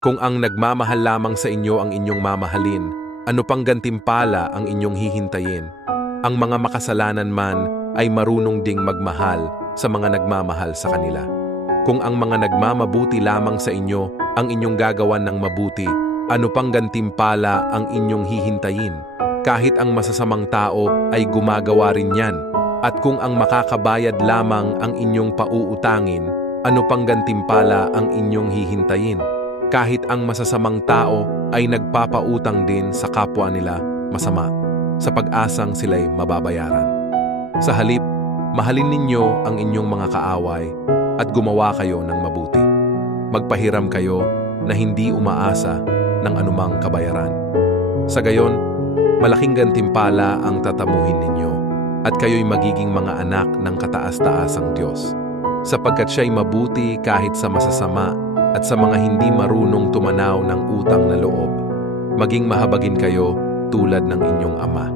Kung ang nagmamahal lamang sa inyo ang inyong mamahalin, ano pang gantimpala ang inyong hihintayin? Ang mga makasalanan man ay marunong ding magmahal sa mga nagmamahal sa kanila. Kung ang mga nagmamabuti lamang sa inyo ang inyong gagawan ng mabuti, ano pang gantimpala ang inyong hihintayin? Kahit ang masasamang tao ay gumagawa rin yan. At kung ang makakabayad lamang ang inyong pauutangin, ano pang gantimpala ang inyong hihintayin? Kahit ang masasamang tao ay nagpapautang din sa kapwa nila masama, sa pag-asang sila'y mababayaran. Sa halip, mahalin ninyo ang inyong mga kaaway at gumawa kayo ng mabuti. Magpahiram kayo na hindi umaasa ng anumang kabayaran. Sa gayon, malaking gantimpala ang tatamuhin ninyo at kayo'y magiging mga anak ng kataas-taasang Diyos, sapagkat siya'y mabuti kahit sa masasama at sa mga hindi marunong tumanaw ng utang na loob. Maging mahabagin kayo tulad ng inyong Ama.